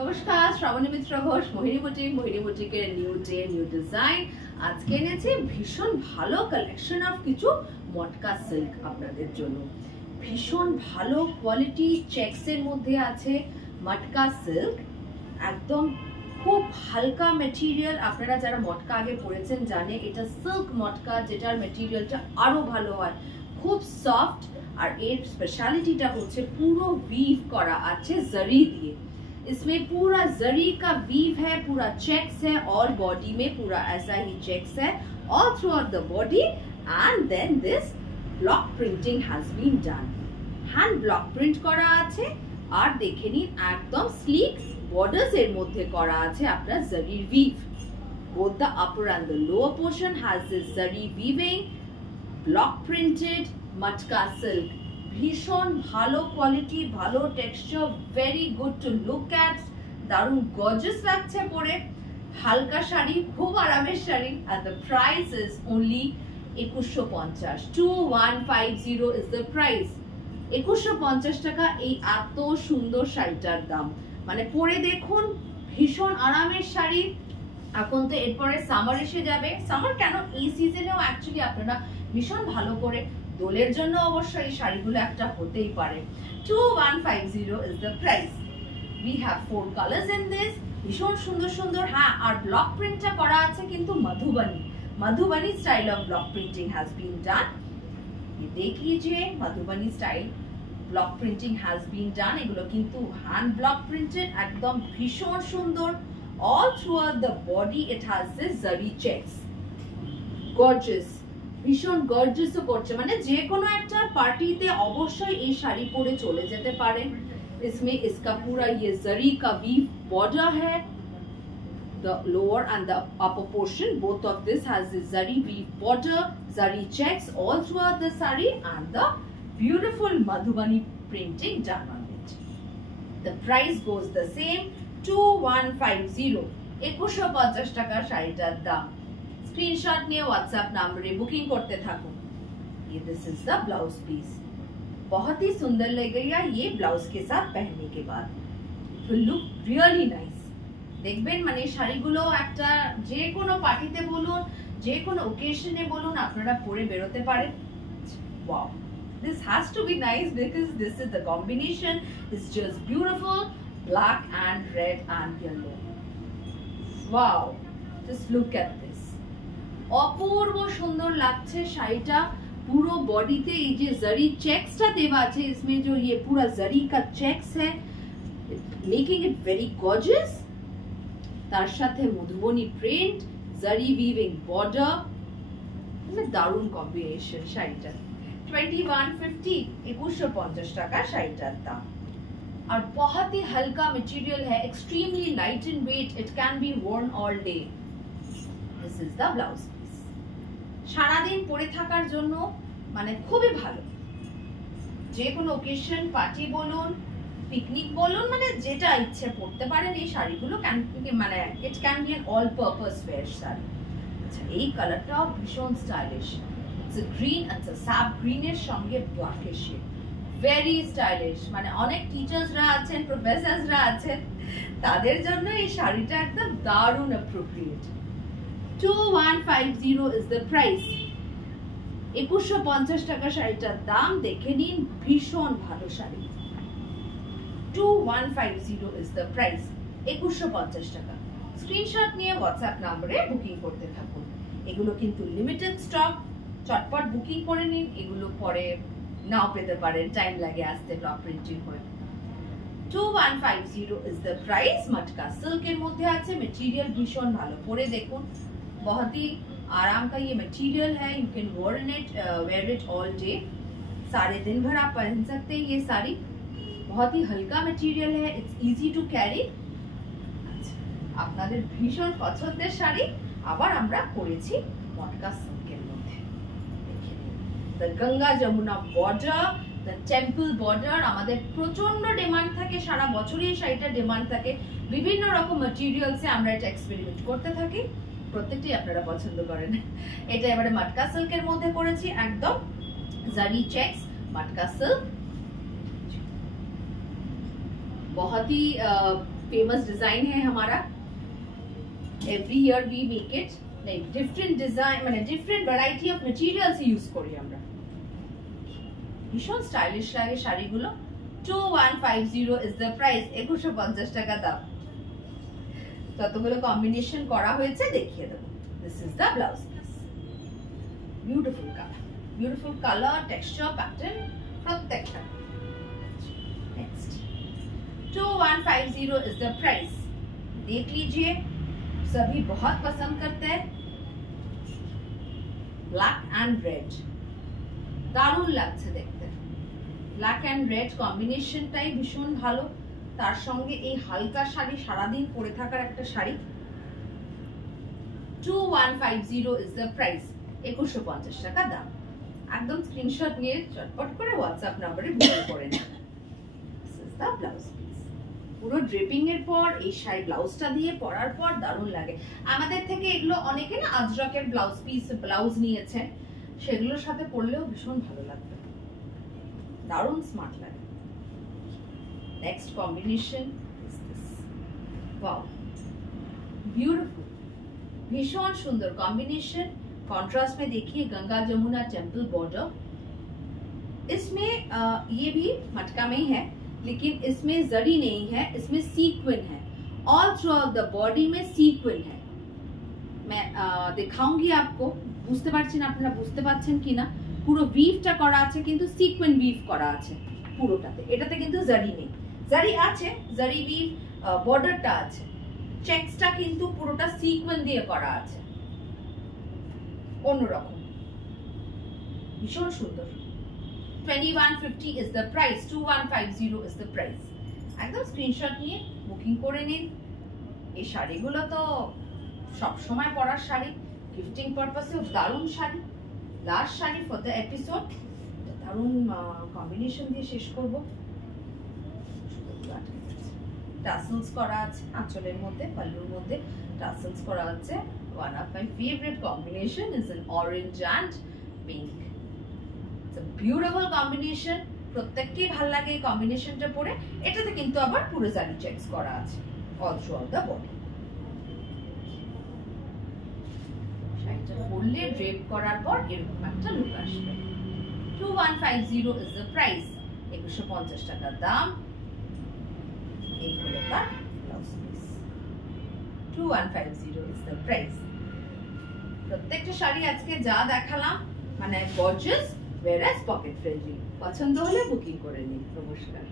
নমস্কার, শ্রাবণী মিত্র ঘোষ, মোহিনী বুটিকের new day new design. আজকে এনেছি ভীষণ ভালো কালেকশন অফ কিছু মটকা সিল্ক আপনাদের জন্য। ভীষণ ভালো কোয়ালিটি চেকস এর মধ্যে আছে মটকা সিল্ক, একদম খুব হালকা মেটেরিয়াল। আপনারা যারা মটকা আগে পরেছেন জানে এটা সিল্ক মটকা, যেটার মেটেরিয়ালটা আরো ভালো হয়, খুব সফট। আর এর স্পেশালিটিটা হচ্ছে পুরো वीव करा আছে जरी दिए। इसमें पूरा जरी का वीव है, पूरा चेक्स है, और बॉडी में पूरा ऐसा ही चेक्स है all throughout the body, and then this block printing has been done। hand block print করা আছে, আর দেখে নিন একদম স্লিক বর্ডার্স এর মধ্যে করা আছে আপনার জরির weave। both the upper and the lower portion has this zari weaving, block printed मटका सिल्क। ভীষণ ভালো কোয়ালিটি, ভালো texture, very good to look at, দারুণ গর্জিয়াস লাগছে পরে। হালকা শাড়ি, খুব আরামের sari. Are the price is only 2150। 2150 is the price. 2150 টাকা এই এত সুন্দর শাড়িটার দাম। মানে পরে দেখুন, ভীষণ আরামের শাড়ি। এখন তো এরপরে সামার এসে যাবে, সামার কেন এই সিজনেও অ্যাকচুয়ালি আপনারা ভীষণ ভালো করে দোলের জন্য অবশ্যই এই শাড়িগুলো একটা হতেই পারে। 2150 is the price. We have 4 colors in this, ভীষণ সুন্দর সুন্দর। হ্যাঁ, আর ব্লক প্রিন্টটা করা আছে কিন্তু Madhubani style of block printing has been done। দেখ লিজিয়ে, Madhubani style block printing has been done। এগুলো কিন্তু হ্যান্ড ব্লক প্রিন্টেড, একদম ভীষণ সুন্দর। all throughout the body it has this zari checks, gorgeous, ভীষণ গর্জিয়াসও করছে। মানে যে কোনো একটা পার্টিতে অবশ্যই এই শাড়ি পরে চলে যেতে পারেন। इसमें इसका पूरा ये जरी का वीव बॉर्डर है, the lower and the upper portion both of this has the zari weave border, zari checks all throughout the sari, and the beautiful madhubani printing done on it। the price goes the same, 2150। 2150 টাকা শাড়িটার দাম। Screenshot নিয়ে WhatsApp नंबरे booking करते থাকুন। ये this is the blouse piece, बहुत ही सुंदर लगेगा ये ब्लाउज के साथ पहनने के बाद। It will look really nice. দেখবেন মানে শাড়িগুলো একটা যে কোনো পার্টিতে বলুন, যে কোনো ওকেশনে বলুন, আপনারা পরে বেরোতে পারেন। Wow, this has to be nice because this is the combination is just beautiful, black and red and yellow। wow, just look at this, অপূর্ব সুন্দর লাগছে শাড়িটা। পুরো বডিতে এই যে জরি চেকসটা দেওয়া আছে, इसमें जो ये पूरा जरी का चेक्स है, मेकिंग इट वेरी गॉर्जियस। তার সাথে মধুবনী প্রিন্ট, জরি উইভিং বর্ডার, মানে দারুণ কম্বিনেশন শাড়িটা। 2150, 2150 টাকা শাড়িটার দাম। और बहुत ही हल्का मटेरियल है, extremely light in weight, it can be worn all day। this is the blouse piece। সারাদিন পরে থাকার জন্য মানে খুবই ভালো। যে কোনো ওকেশন, পার্টি বলুন, পিকনিক বলুন, মানে যেটা ইচ্ছে পড়তে পারেন এই শাড়িগুলো। মানে it can be an all purpose wear sari. আচ্ছা, এই কালারটাও ভীষণ স্টাইলিশ। ইটস আ গ্রিন, আচ্ছা সাব গ্রিনের সঙ্গে ব্ল্যাকের শেড, ভেরি স্টাইলিশ। মানে অনেক টিচার্সরা আছেন, প্রফেসরসরা আছেন, তাদের জন্য এই শাড়িটা একদম দারুণ অ্যাপ্রোপ্রিয়েট। 2150 is the price। 2150 টাকা শাড়িটার দাম। দেখে নিন, ভীষণ ভালো শাড়ি। 2150 is the price। 2150 টাকা। স্ক্রিনশট নিয়ে হোয়াটসঅ্যাপ নম্বরে বুকিং করতে থাকুন। এগুলো কিন্তু লিমিটেড স্টক, চটপট বুকিং করে নিন। এগুলো পরে নাও পেতে পারেন, টাইম লাগে আসতে ব্লক প্রিন্টিং হয়ে। 2150 is the price। मटका सिल्क এর মধ্যে আছে, মেটেরিয়াল ভীষণ ভালো। পরে দেখুন, बहुत ही आराम का ये मटेरियल है। You can wear it all day, सारे दिन भर आप पहन सकते हैं ये साड़ी। बहुत ही हल्का मटेरियल है, इट्स इजी टू कैरी। আপনাদের ভীষণ পছন্দের শাড়ি আবার আমরা করেছি মটকা সিল্কের মধ্যে। The Ganga Yamuna border, the temple border. আমাদের প্রচন্ড ডিমান্ড থাকে, সারা বছরই এই শাড়িটা ডিমান্ড থাকে। বিভিন্ন রকম ম্যাটেরিয়ালসে আমরা এটা এক্সপেরিমেন্ট করতে থাকি, প্রত্যেকটি আপনারা পছন্দ করেন। এটা এবারে মটকা সিল্কের মধ্যে করেছি, একদম জারি চেকস মটকা সিল্ক। बहुत ही फेमस डिजाइन है हमारा। Every year we make it, नहीं डिफरेंट डिजाइन মানে different variety of materials use করি আমরা। ভীষণ স্টাইলিশ লাগে শাড়িগুলো। 2150 ইজ দ্য প্রাইস, 2150 টাকা দাম। কতগুলো কম্বিনেশন করা হয়েছে দেখিয়ে দেব। This is the blouse piece. Beautiful colour texture pattern प्रत्येकটা। Next 2150 is the price. देख लीजिए, सभी बहुत पसंद करते हैं। ब्लैक एंड रेड দারুণ লাগছে দেখতে। ব্ল্যাক এন্ড রেড কম্বিনেশনটাই ভীষণ ভালো, তার সঙ্গে এই হালকা শাড়ি সারাদিন পরে থাকার একটা শাড়ি। 2150 ইজ দ্য প্রাইস, 2150 টাকা দাম। একদম স্ক্রিনশট নিয়ে চটপট করে হোয়াটসঅ্যাপ নম্বরে বুকিং করে নিন। This is the blouse piece. পুরো ড্রেপিং এর পর এই শাড়ি ব্লাউজটা দিয়ে পরার পর দারুণ লাগে। আমাদের থেকে এগুলো অনেকে না আজরাকের ব্লাউজ পিস ব্লাউজ নিয়েছে, সেগুলোর সাথে পরলেও ভীষণ ভালো লাগবে, দারুণ স্মার্ট লাগে। Next combination is this. Wow, beautiful, भीषण सुंदर कॉम्बिनेशन। कॉन्ट्रास्ट में देखिए गंगा जमुना टेम्पल बॉर्डर। इसमें ये भी मटका में ही है, लेकिन इसमें जरी नहीं है, इसमें सीक्वेंस है। All through out the body में सीक्वेंस है। मैं दिखाऊंगी आपको, বুঝতে পারছেন আপনারা, বুঝতে পারছেন কিনা। পুরো উইভটা করা আছে, কিন্তু সিকোয়েন্স উইভ করা আছে পুরোটাতে। এটাতে কিন্তু জারি নেই, জারি আছে, জারি উইভ বর্ডারটা আছে, চেকসটা কিন্তু পুরোটা সিকোয়েন্স দিয়ে করা আছে, অন্যরকম, ভীষণ সুন্দর। 2150 is the price, 2150 is the price. একদম স্ক্রিনশট নিয়ে বুকিং করে নিন। এই শাড়িগুলো তো সব সময় পরার শাড়ি, गिफ्टिंग पर्पसे दारुण sari. Last sari for the episode, দারুণ কম্বিনেশন দিয়ে শেষ করব। টাসেলস করা আছে আঁচলের মধ্যে, পাল্লুর মধ্যে টাসেলস করা আছে। One of my favourite combination is an orange and pink. It's a beautiful combination, প্রত্যেককেই ভালো লাগে এই কম্বিনেশনটা পরে। এটাতে কিন্তু আবার পুরো জারি চেকস করা আছে all through out the body. পরলে ড্রেপ করার পর এরকম একটা লুক আসবে। 2150 ইজ দ্য প্রাইস, 2150 টাকা দাম। এই হলো তার blouse piece. 2150 is the price. প্রত্যেকটা শাড়ি আজকে যা দেখালাম মানে গর্জিয়াস, ওয়্যারএস পকেট ফ্রেন্ডলি। পছন্দ হলে বুকিং করে নিন। নমস্কার।